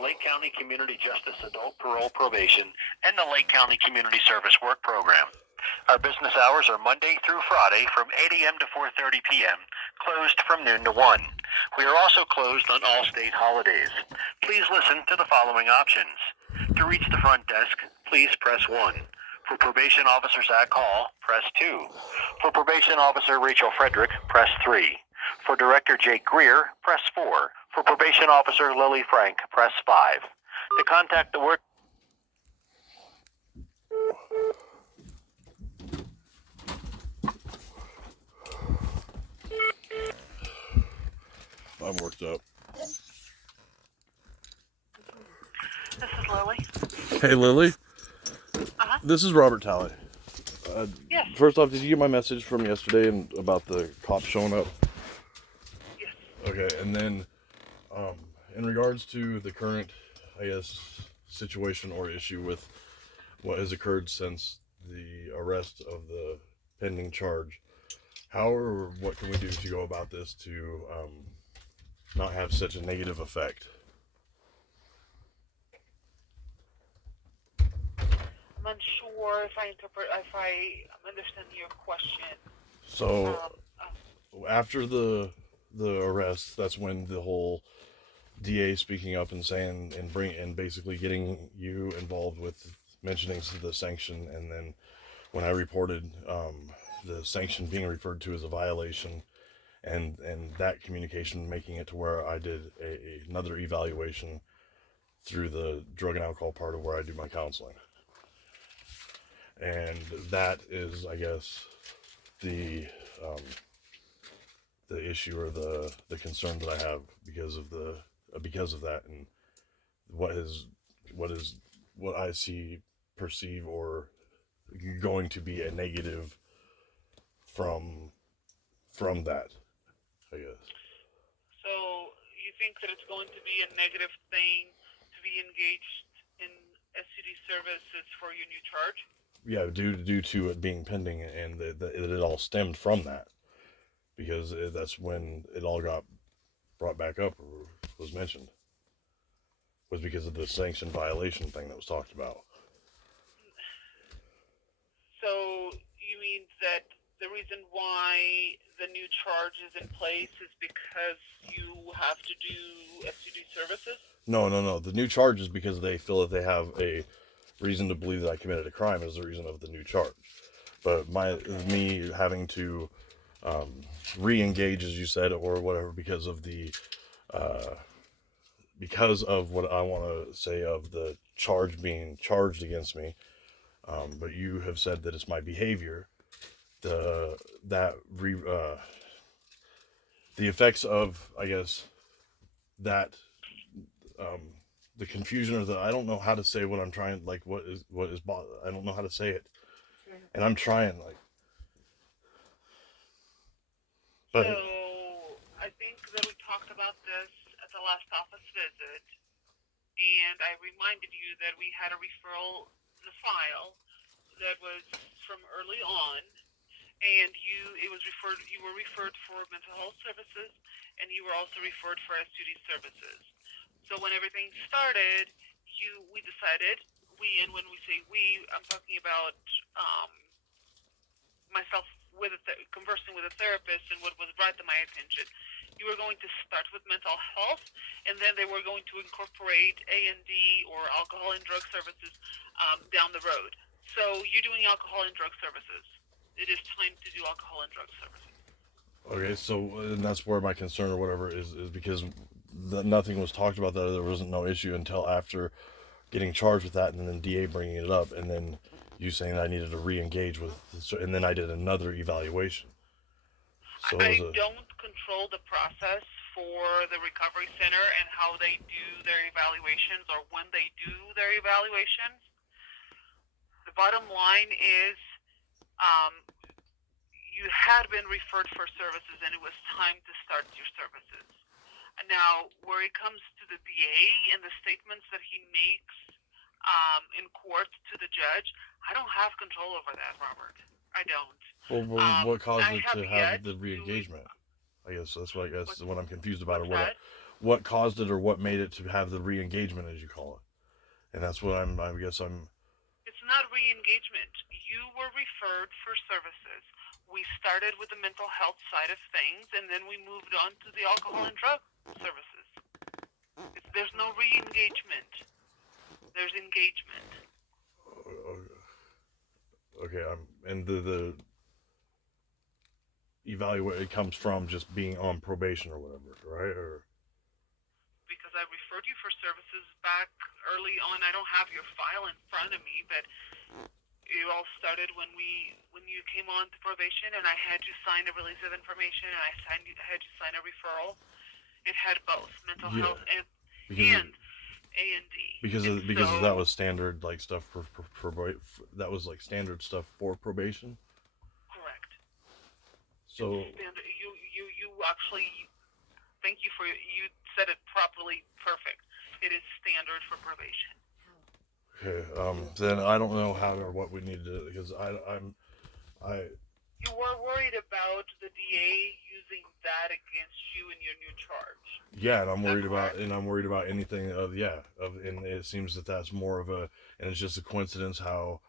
Lake County Community Justice Adult Parole Probation and the Lake County Community Service Work Program. Our business hours are Monday through Friday from 8 a.m. to 4:30 p.m., closed from noon to 1. We are also closed on all state holidays. Please listen to the following options. To reach the front desk, please press 1. For Probation Officer Zach Hall, press 2. For Probation Officer Rachel Frederick, press 3. For Director Jake Greer, press 4. For Probation Officer Lily Frank, press 5. To contact the work... I'm worked up. This is Lily. Hey, Lily. Uh-huh. This is Robert Talley. Yes. First off, did you get my message from yesterday about the cops showing up? Yes. Okay, and then in regards to the current, situation or issue with what has occurred since the arrest of the pending charge, how or what can we do to go about this to not have such a negative effect? I'm unsure if I understand your question. So after the arrest, that's when the whole DA speaking up and saying and basically getting you involved with mentioning the sanction, and then when I reported the sanction being referred to as a violation, and that communication making it to where I did another evaluation through the drug and alcohol part of where I do my counseling. And that is, I guess, the issue or the concern that I have because of that, and what I perceive or going to be a negative from that, I guess. So you think that it's going to be a negative thing to be engaged in STD services for your new charge? Yeah, due to it being pending, and that it all stemmed from that, because that's when it all got brought back up or was mentioned, was because of the sanction violation thing that was talked about. So you mean that the reason why the new charge is in place is because you have to do STD services? No. The new charge is because they feel that they have a reason to believe that I committed a crime is the reason of the new charge. But me having to re-engage, as you said, or whatever, because of what I want to say of the charge being charged against me. But you have said that it's my behavior, the effects of, I guess, that the confusion, or I don't know how to say what I'm trying, like I don't know how to say it, and I'm trying, like. But so I think that we talked about this at the last office visit, and I reminded you that we had a referral in the file that was from early on, and you were referred for mental health services, and you were also referred for STD services. So when everything started, we decided, and when we say we, I'm talking about myself conversing with a therapist, and what was brought to my attention. You were going to start with mental health, and then they were going to incorporate A&D or alcohol and drug services down the road. So you're doing alcohol and drug services. It is time to do alcohol and drug services. Okay, so and that's where my concern or whatever is because nothing was talked about that. There wasn't no issue until after getting charged with that, and then DA bringing it up, and then you saying that I needed to re-engage with, and then I did another evaluation. So I don't control the process for the recovery center and how they do their evaluations or when they do their evaluations. The bottom line is you had been referred for services, and it was time to start your services. Now, where it comes to the DA and the statements that he makes in court to the judge, I don't have control over that, Robert. I don't. Well, what caused it to have the re-engagement? I guess that's what I'm confused about. Or what caused it or what made it to have the re-engagement, as you call it. And that's what I guess I'm. It's not re-engagement. You were referred for services. We started with the mental health side of things, and then we moved on to the alcohol and drug services. There's no re-engagement. There's engagement. Okay, and the evaluate it comes from just being on probation or whatever, right? Or Because I referred you for services back early on. I don't have your file in front of me, but it all started when you came on to probation, and I had you sign a release of information, and had you sign a referral. It had both mental yeah, health and because A&D. because that was standard like stuff for that was like standard stuff for probation. Correct. So Standard. You actually, thank you for, you said it properly. Perfect. It is standard for probation. okay, then I don't know how or what we need to do because I You were worried about the DA using that against you in your new charge. yeah, and Is that correct? I'm worried about anything of and it seems that that's more of a and it's just a coincidence how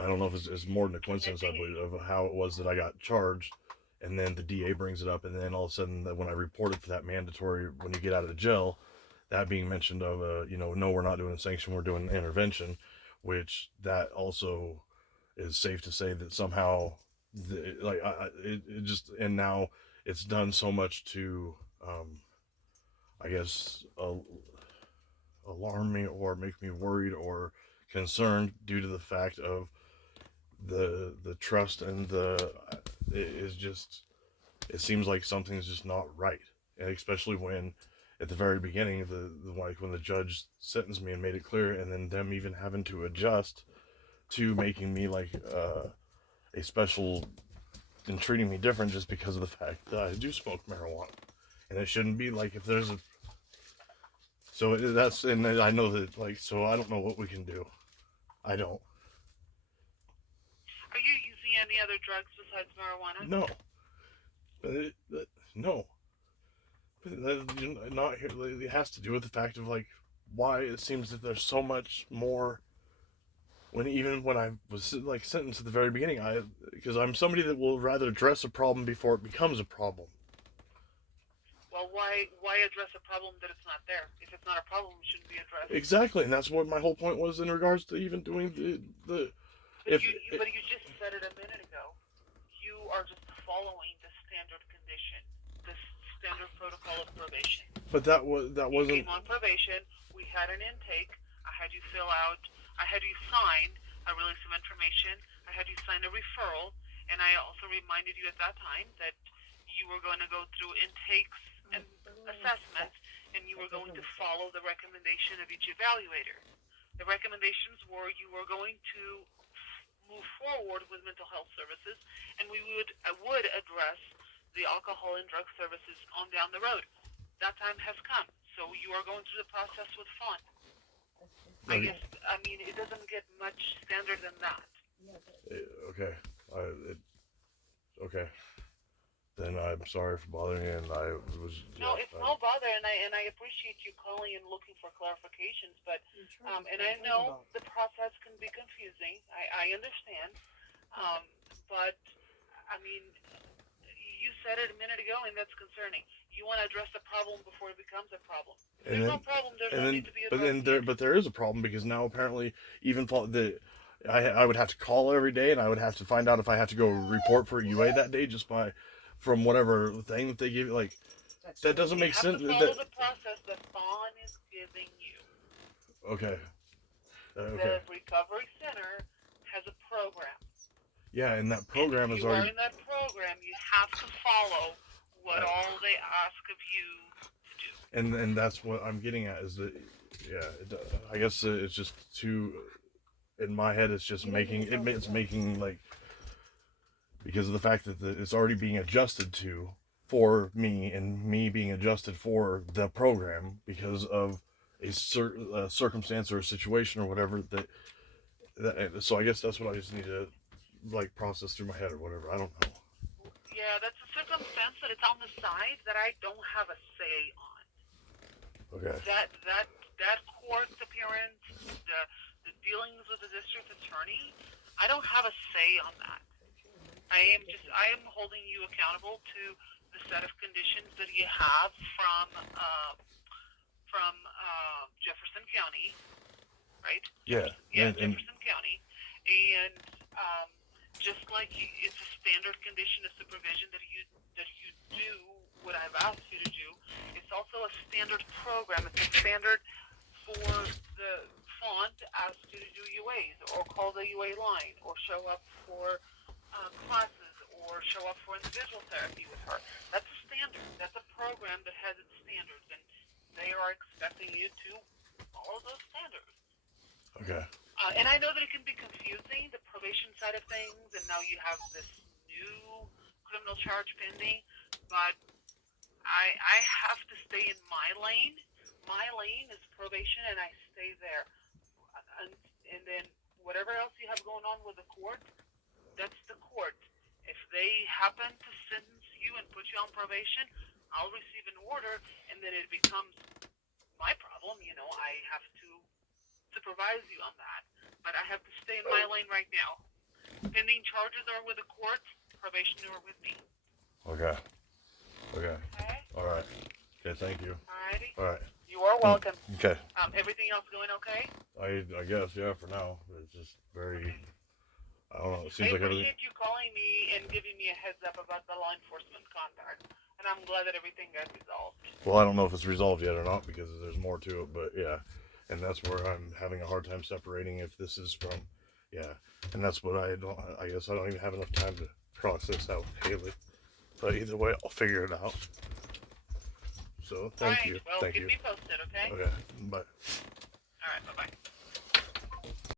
I don't know if it's more than a coincidence I believe of how it was that I got charged, and then the DA brings it up, and then all of a sudden when I report it to that mandatory when you get out of jail, that being mentioned of no, we're not doing a sanction, we're doing an intervention, which that also is safe to say that somehow it just and now it's done so much to I guess alarm me or make me worried or concerned due to the fact of the trust and it is just it seems like something's just not right, and especially when at the very beginning the like when the judge sentenced me and made it clear, and then them even having to adjust to making me like a special and treating me different just because of the fact that I do smoke marijuana, and it shouldn't be like if there's a so that's and I know that like so I don't know what we can do. I don't. Are you using any other drugs besides marijuana? No. No. Not here. It has to do with the fact of like why it seems that there's so much more. When even when I was like sentenced at the very beginning, because I'm somebody that will rather address a problem before it becomes a problem. Well, why address a problem that it's not there? If it's not a problem, it shouldn't be addressed. Exactly, and that's what my whole point was in regards to even doing the But you just said it a minute ago. You are just following the standard condition, the standard protocol of probation. But that You wasn't. came on probation. We had an intake. I had you fill out. I had you sign a release of information. I had you sign a referral, and I also reminded you at that time that you were going to go through intakes and assessments, and you were going to follow the recommendation of each evaluator. The recommendations were you were going to move forward with mental health services, and I would address the alcohol and drug services on down the road. That time has come, so you are going through the process with fun. Okay. I mean, it doesn't get much standard than that. Okay. Okay. Then I'm sorry for bothering you, and I was. No, it's no bother, and I appreciate you calling and looking for clarifications. But and I know the process can be confusing. I understand. But I mean, you said it a minute ago, and that's concerning. You want to address the problem before it becomes a problem. If there's no problem. There's no need to be addressed. But there is a problem because now apparently even I would have to call every day, and I would have to find out if I have to go report for UA that day just by from whatever thing that they give you. Like that doesn't make sense. You have to follow the process that Fawn is giving you. Okay. The recovery center has a program. Yeah, and that program is If you are already. in that program, you have to follow what all they ask of you to do. And that's what I'm getting at is that I guess it's just too in my head it's just it's making like because of the fact that it's already being adjusted to for me and me being adjusted for the program because of a certain circumstance or a situation or whatever so I guess that's what I just need to like process through my head or whatever. I don't know. Yeah, that's a circumstance that it's on the side that I don't have a say on. Okay. That court appearance, the dealings with the district attorney, I don't have a say on that. I am holding you accountable to the set of conditions that you have from Jefferson County, right? Yeah. Jefferson County, and just like it's a standard condition of supervision that you do what I've asked you to do. It's also a standard program. It's a standard for the font asked you to do UAs or call the UA line or show up for classes or show up for individual therapy with her. That's a standard. That's a program that has its standards, and they are expecting you to follow those standards. Okay. And I know that it can be confusing, the probation side of things, and now you have this new criminal charge pending, but I have to stay in my lane. My lane is probation, and I stay there. And then whatever else you have going on with the court, that's the court. If they happen to sentence you and put you on probation, I'll receive an order, and then it becomes my problem. I have to supervise you on that. But I have to stay in my lane right now. Pending charges are with the court, probation are with me. Okay. Okay? All right. Okay, thank you. Alrighty. All right. You are welcome. Okay. Everything else going okay? I guess, yeah, for now. It's just very, Okay. I don't know, it I seems like everything. appreciate you calling me and giving me a heads up about the law enforcement contact. And I'm glad that everything got resolved. Well, I don't know if it's resolved yet or not because there's more to it, but yeah. And that's where I'm having a hard time separating if this is from, yeah. And that's what I guess I don't even have enough time to process out Haley. But either way, I'll figure it out. So, thank you. Well, Thank keep you. me posted, okay? Okay, bye. All right, bye-bye.